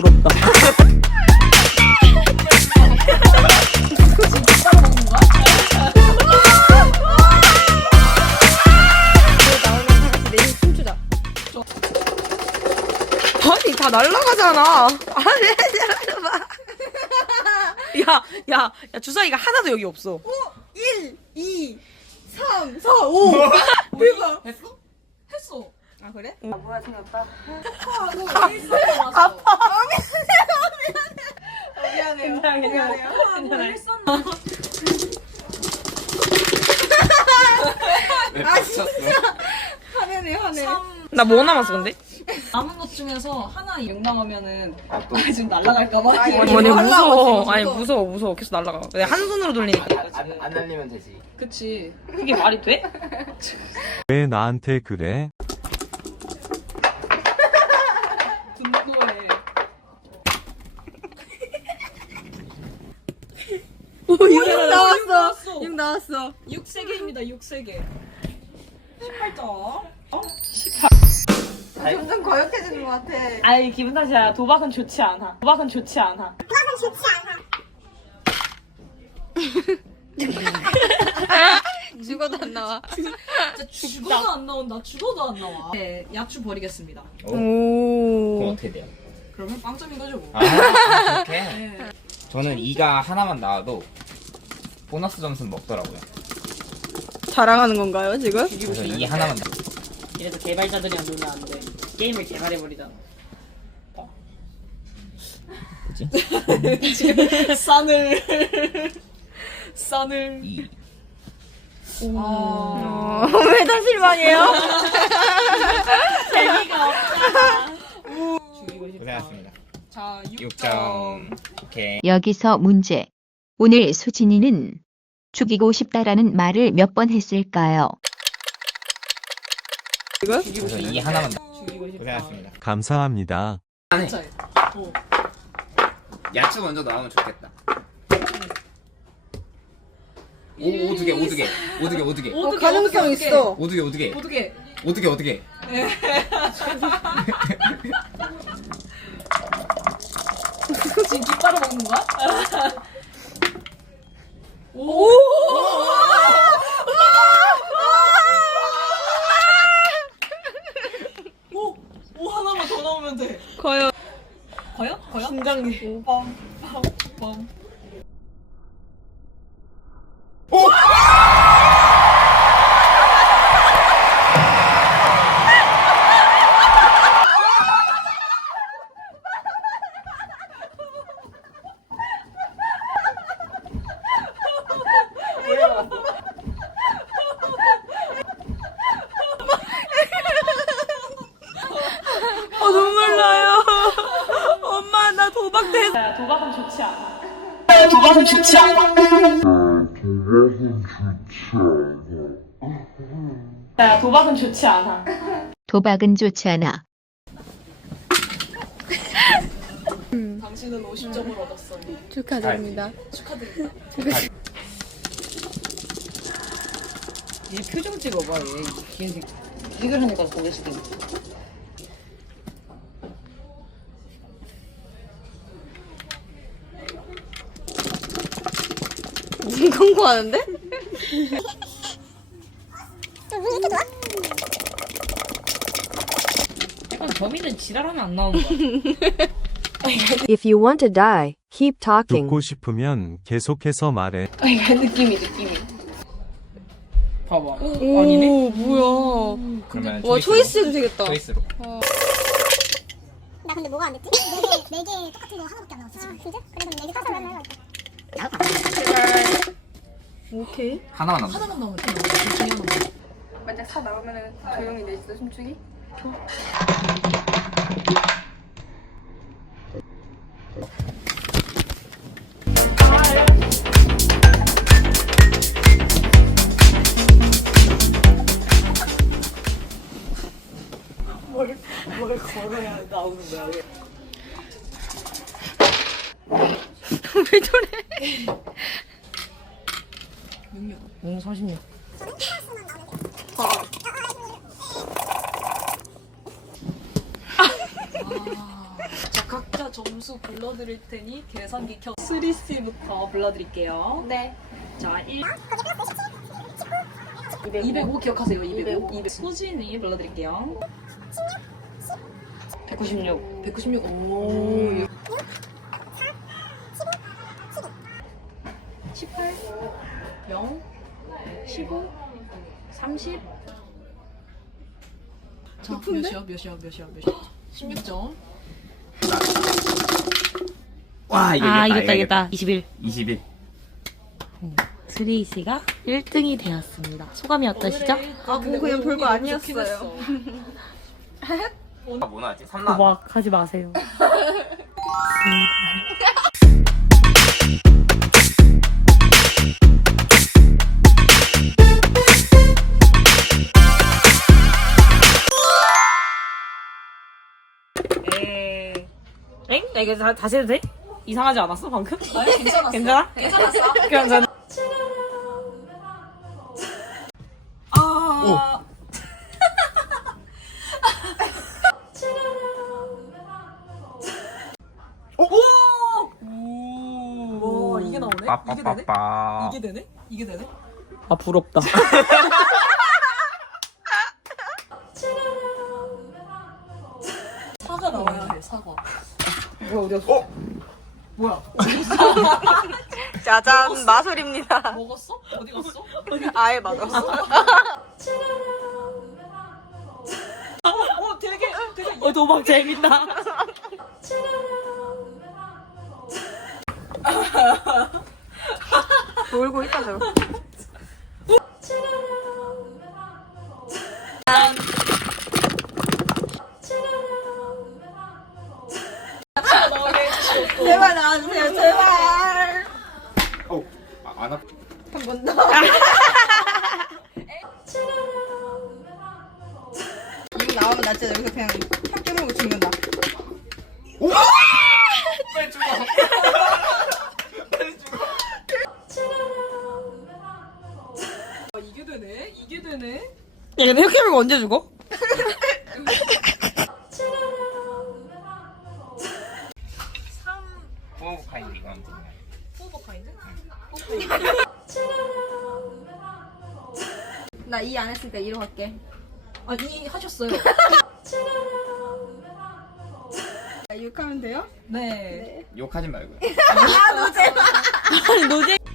부럽다. 아니 다 날라가잖아. 아니 잠깐만. 야, 야, 야 주사위가 하나도 여기 없어. 1, 2, 3, 4, 5. 대박. 했어? 아, 그래? 미안해요. 미안해요. 아 진짜? 화내네, 화내. 나 뭐 남았어 근데? 남은 것 중에서 하나 영 나오면은 아, 또. 아, 지금 날아갈까봐. 아니 이거 무서워. 날라가고 아니 무서워 무서워 계속 날라가. 내가 한 손으로 돌리니까. 안, 안 날리면 되지. 그치. 그게 말이 돼? 왜 나한테 그래? 분노해. 오 육 이거 나왔어. 6 나왔어. 6 3개입니다. 6 3개. 18점. 점점 거역해지는 것 같아. 아니 기분 탓이야. 도박은 좋지 않아. 도박은 좋지 않아. 죽어도 안 나와. 진짜 죽어도 안 나온다. 죽어도 안 나와. 네, 야추 버리겠습니다. 오. 그럼 오. 어떻게 돼요? 그러면 빵점인 거죠 뭐. 아, 그렇게? 네. 저는 2가 하나만 나와도 보너스 점수는 먹더라고요. 자랑하는 건가요 지금? 그래서 2 하나만 나. 이래서 개발자들이랑 놀면 안 돼. 게임을 개발해버리잖아. 뭐지? 싼을. 싼을. 2. 아. 왜다 실망해요? 재미가. 죽이고 싶다. 고생하셨습니다. 자, 6점. 6점. 오케이. 여기서 문제. 오늘 수진이는 죽이고 싶다라는 말을 몇 번 했을까요? 그래서 2 하나만. 고생하셨습니다. 감사합니다. 오. 야채 먼저 나오면 좋겠다. 오, 오두개, 오두개, 오두개, 오두개, 오두개, 가능성 오두개, 있어. 오두개, 오두개, 오두개. 오두개, 오두개. 지금 깃발을 먹는 거야? 오! 오! 오 하나만 더 나오면 돼. 과연 과연? 과연? 긴장돼. 빰, 빰, 빰. 어 나 도박돼. 도박은 좋지 않아. 도박은 좋지 않아. 야, 도박은 좋지 않아. 도박은 좋지 않아. 당신은 50점을 얻었어요. 축하드립니다. 축하드립니다. 얘 표정 찍어봐 얘. 기현이 이걸 하니까 고개시kin 무 광고하는데? 약간 범인은 지랄하면 안 나오는 거야. If you want to die, keep talking. 듣고 싶으면 계속해서 말해. 아니 느낌이 느낌이. 봐봐. 아니네. 오, 뭐야. 그러면 와, 초이스 해도 되겠다. 초이스로. 나 근데 뭐가 안 됐지? 네개 네개 똑같은 거 하나밖에 안 나왔어. 진짜? 그래서 네개 따서 하면 해야겠다. 오케이. 하나만 남았어. 하나만. 둘 중에 하나만. 만약 사 나오면은 조용히 내 있어, 춤추기? 뭘 걸어야 나오는 거야. 왜? 왜 저래? 오 46. 자, 각자 점수 불러드릴 테니 계산기 켜 3C부터 불러드릴게요. 네. 자, 1. 205 기억하세요. 205. 200. 소진이 불러드릴게요. 196. 196. 오. 18. 0. 15. 30. 자, 몇이야? 몇이야? 몇이야? 몇이야? 16점. 와 이겼다 아, 이겼다, 이겼다. 21. 21 트레이시가 1등이 되었습니다. 소감이 어떠시죠? 아, 뭐 그냥 별거 아니었어요. 아, 뭐 나왔지? 3나 도박하지 마세요. 엥? 나 이거 다, 다시 해도 돼? 이상하지 않았어 방금? 아니, 괜찮았어. 괜찮아? 괜찮았어. 괜찮아. 아. 오! 와, 이게 나오네? 이게 되네? 빠빠빠빠 이게 되네? 이게 되네? 아 부럽다. 사과 나와야 돼, 사과. 짜잔, 마술입니다. 먹었어? 어디 갔어? 아예 맞았어. 어, 되게, 되게 어 도박 재밌다. 놀고 있다, 저거. 제발 나와주세요, 제발. 어, 아, 안 아프 한 번 더. 이거 나오면 나 진짜 여기서 그냥 탁 깨물고 죽는다. 빨리 죽어 빨리 죽어 아, 이게 되네? 이게 되네? 야 근데 이렇게 하면 언제 죽어? 부모부카인데 이건 포버카인드? 나이 안 했으니까 이로 갈게. 아, 이 하셨어요. 아, 6 하면 돼요? 네. 욕하지 말고요 노제.